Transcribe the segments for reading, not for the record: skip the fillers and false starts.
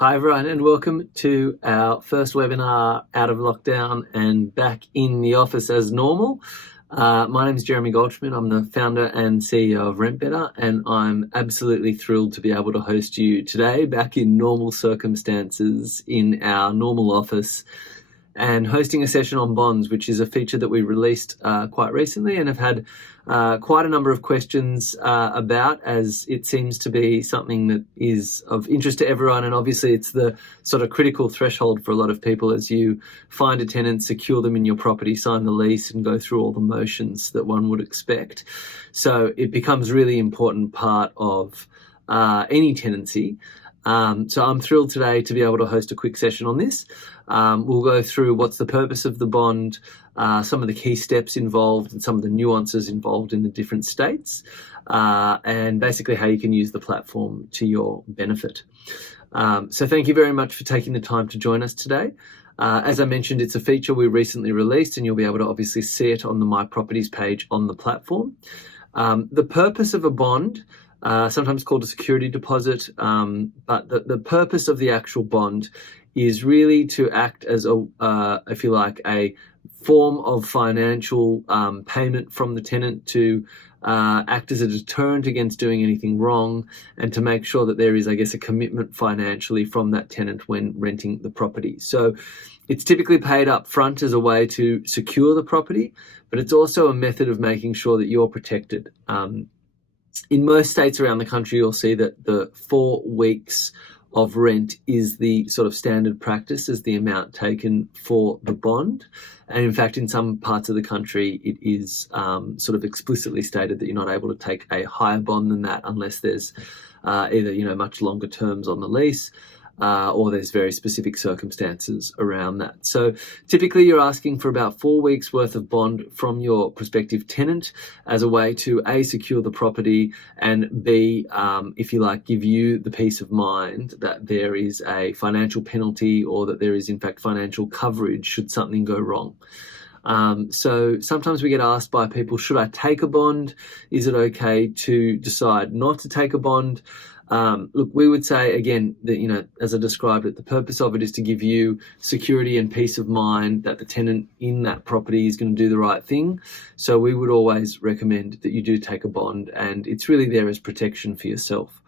Hi everyone, and welcome to our first webinar out of lockdown and back in the office as normal. My name is Jeremy Goldschmidt. I'm the founder and CEO of Rent Better, and I'm absolutely thrilled to be able to host you today back in normal circumstances in our normal office and hosting a session on bonds, which is a feature that we released quite recently and have had quite a number of questions about, as it seems to be something that is of interest to everyone. And obviously it's the sort of critical threshold for a lot of people as you find a tenant, secure them in your property, sign the lease and go through all the motions that one would expect. So it becomes a really important part of any tenancy. So I'm thrilled today to be able to host a quick session on this. We'll go through what's the purpose of the bond, some of the key steps involved and some of the nuances involved in the different states, and basically how you can use the platform to your benefit. So thank you very much for taking the time to join us today. As I mentioned, it's a feature we recently released and you'll be able to obviously see it on the My Properties page on the platform. The purpose of a bond, sometimes called a security deposit, but the purpose of the actual bond is really to act as if you like, a form of financial payment from the tenant to act as a deterrent against doing anything wrong and to make sure that there is, I guess, a commitment financially from that tenant when renting the property. So it's typically paid up front as a way to secure the property, but it's also a method of making sure that you're protected. In most states around the country, you'll see that the 4 weeks of rent is the sort of standard practice as the amount taken for the bond. And in fact, in some parts of the country, it is sort of explicitly stated that you're not able to take a higher bond than that unless there's either, much longer terms on the lease, or there's very specific circumstances around that. So typically you're asking for about 4 weeks worth of bond from your prospective tenant as a way to A, secure the property, and B, if you like, give you the peace of mind that there is a financial penalty or that there is in fact financial coverage should something go wrong. So sometimes we get asked by people, should I take a bond? Is it okay to decide not to take a bond? Look, we would say, again, that, as I described it, the purpose of it is to give you security and peace of mind that the tenant in that property is going to do the right thing. So we would always recommend that you do take a bond, and it's really there as protection for yourself.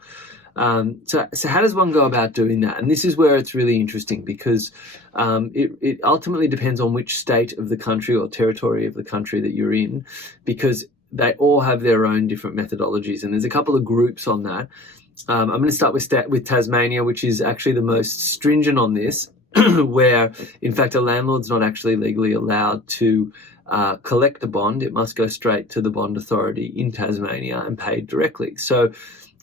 So how does one go about doing that? And this is where it's really interesting because it ultimately depends on which state of the country or territory of the country that you're in, because they all have their own different methodologies. And there's a couple of groups on that. I'm going to start with Tasmania, which is actually the most stringent on this, where, in fact, a landlord's not actually legally allowed to collect a bond. It must go straight to the bond authority in Tasmania and paid directly. So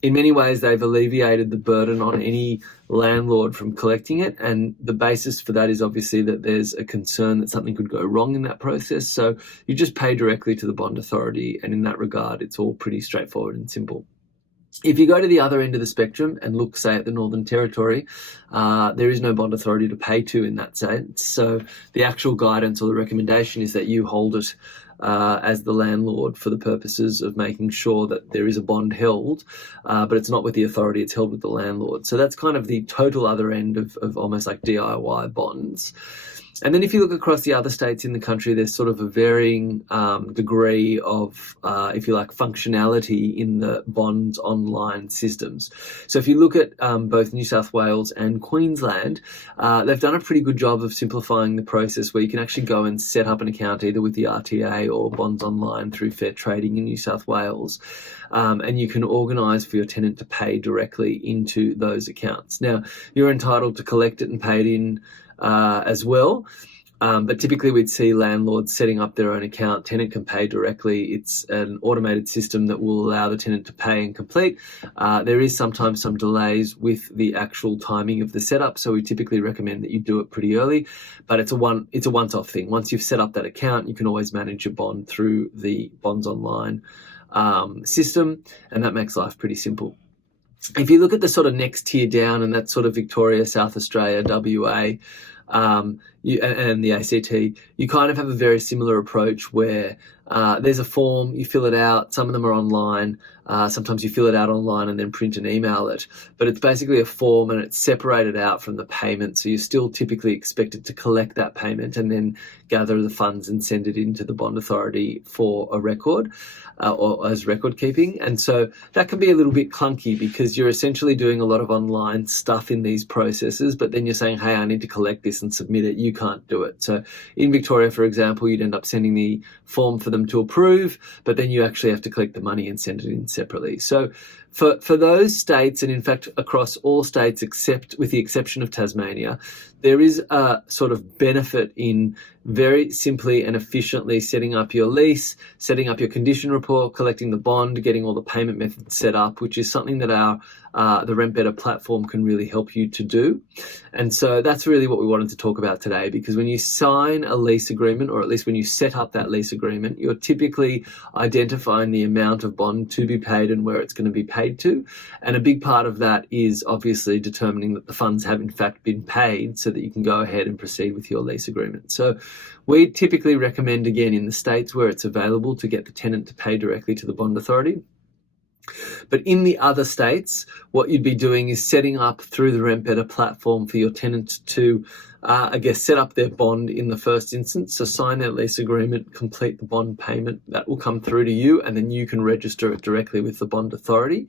in many ways, they've alleviated the burden on any landlord from collecting it. And the basis for that is obviously that there's a concern that something could go wrong in that process. So you just pay directly to the bond authority. And in that regard, it's all pretty straightforward and simple. If you go to the other end of the spectrum and look, say, at the Northern Territory, there is no bond authority to pay to in that sense. So the actual guidance or the recommendation is that you hold it as the landlord for the purposes of making sure that there is a bond held, but it's not with the authority, it's held with the landlord. So that's kind of the total other end of almost like DIY bonds. And then if you look across the other states in the country, there's sort of a varying degree of, if you like, functionality in the bonds online systems. So if you look at both New South Wales and Queensland, they've done a pretty good job of simplifying the process where you can actually go and set up an account either with the RTA or Bonds Online through Fair Trading in New South Wales. And you can organise for your tenant to pay directly into those accounts. Now, you're entitled to collect it and pay it in as well. But typically we'd see landlords setting up their own account. Tenant can pay directly. It's an automated system that will allow the tenant to pay and complete. There is sometimes some delays with the actual timing of the setup, so we typically recommend that you do it pretty early. But it's a once-off thing. Once you've set up that account, you can always manage your bond through the Bonds Online system, and that makes life pretty simple. If you look at the sort of next tier down, and that's sort of Victoria, South Australia, WA, and the ACT, you kind of have a very similar approach where there's a form, you fill it out, some of them are online, sometimes you fill it out online and then print and email it, but it's basically a form and it's separated out from the payment, so you're still typically expected to collect that payment and then gather the funds and send it into the bond authority for a record or as record keeping. And so that can be a little bit clunky because you're essentially doing a lot of online stuff in these processes, but then you're saying, hey, I need to collect this and submit it. You can't do it. So in Victoria, for example, you'd end up sending the form for them to approve, but then you actually have to collect the money and send it in separately. So for those states, and in fact across all states except with the exception of Tasmania, there is a sort of benefit in very simply and efficiently setting up your lease, setting up your condition report, collecting the bond, getting all the payment methods set up, which is something that the Rent Better platform can really help you to do. And so that's really what we wanted to talk about today, because when you sign a lease agreement, or at least when you set up that lease agreement, you're typically identifying the amount of bond to be paid and where it's going to be paid to. And a big part of that is obviously determining that the funds have in fact been paid so that you can go ahead and proceed with your lease agreement. So we typically recommend, again, in the states where it's available, to get the tenant to pay directly to the bond authority. But in the other states, what you'd be doing is setting up through the Rent Better platform for your tenant to, set up their bond in the first instance. So sign their lease agreement, complete the bond payment. That will come through to you, and then you can register it directly with the bond authority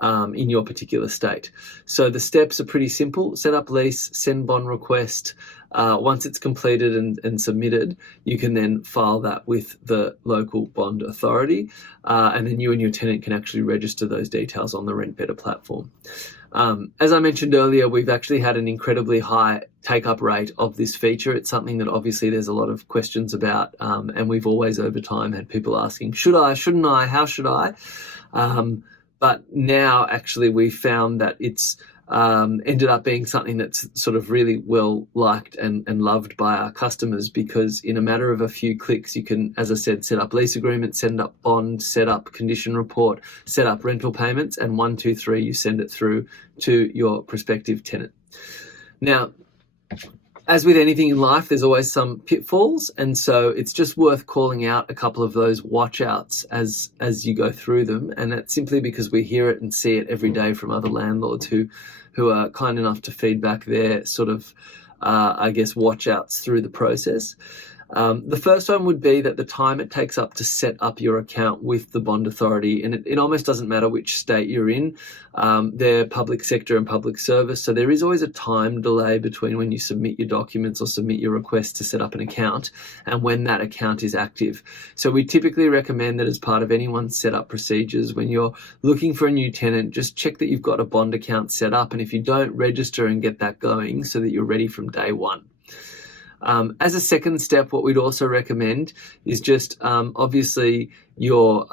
in your particular state. So the steps are pretty simple. Set up lease, send bond request. Once it's completed and submitted, you can then file that with the local bond authority, and then you and your tenant can actually register those details on the Rent Better platform. As I mentioned earlier, we've actually had an incredibly high take-up rate of this feature. It's something that obviously there's a lot of questions about, and we've always over time had people asking, should I, shouldn't I, how should I? But now actually we found that it's ended up being something that's sort of really well liked and loved by our customers, because in a matter of a few clicks you can, as I said, set up lease agreement, send up bond, set up condition report, set up rental payments, and 1, 2, 3, you send it through to your prospective tenant. Now, as with anything in life, there's always some pitfalls, and so it's just worth calling out a couple of those watch-outs as you go through them, and that's simply because we hear it and see it every day from other landlords who are kind enough to feed back their sort of, watch-outs through the process. The first one would be that the time it takes up to set up your account with the bond authority, and it almost doesn't matter which state you're in, they're public sector and public service, so there is always a time delay between when you submit your documents or submit your request to set up an account and when that account is active. So we typically recommend that as part of anyone's setup procedures, when you're looking for a new tenant, just check that you've got a bond account set up, and if you don't, register and get that going so that you're ready from day one. As a second step, what we'd also recommend is just obviously your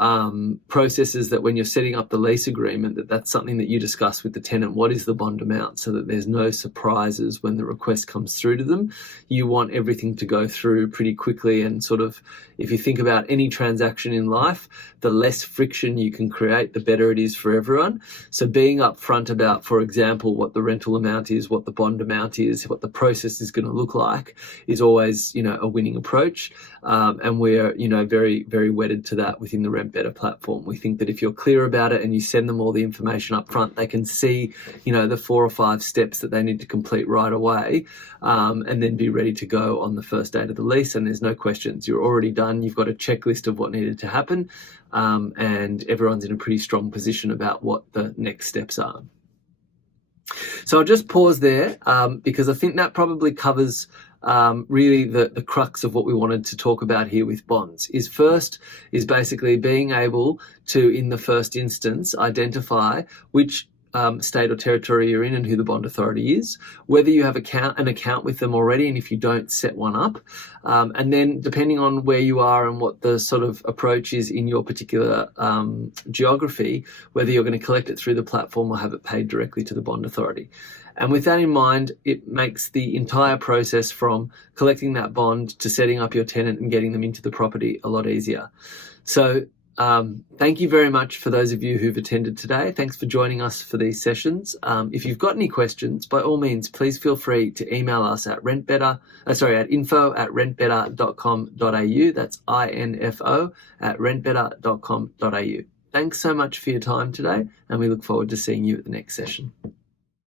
processes, that when you're setting up the lease agreement, that's something that you discuss with the tenant. What is the bond amount, so that there's no surprises when the request comes through to them. You want everything to go through pretty quickly, and sort of, if you think about any transaction in life, the less friction you can create, the better it is for everyone. So being upfront about, for example, what the rental amount is, what the bond amount is, what the process is going to look like, is always, a winning approach. And we're, very, very wedded to that within the Rent Better platform. We think that if you're clear about it and you send them all the information up front, they can see, the 4 or 5 steps that they need to complete right away, and then be ready to go on the first date of the lease. And there's no questions. You're already done. You've got a checklist of what needed to happen, and everyone's in a pretty strong position about what the next steps are. So I'll just pause there, because I think that probably covers really the crux of what we wanted to talk about here with bonds. Is basically being able to, in the first instance, identify which state or territory you're in and who the bond authority is, whether you have an account with them already, and if you don't, set one up, and then depending on where you are and what the sort of approach is in your particular geography, whether you're going to collect it through the platform or have it paid directly to the bond authority. And with that in mind, it makes the entire process from collecting that bond to setting up your tenant and getting them into the property a lot easier. So Thank you very much for those of you who've attended today. Thanks for joining us for these sessions. If you've got any questions, by all means, please feel free to email us at info@rentbetter.com.au. That's info@rentbetter.com.au. Thanks so much for your time today, and we look forward to seeing you at the next session.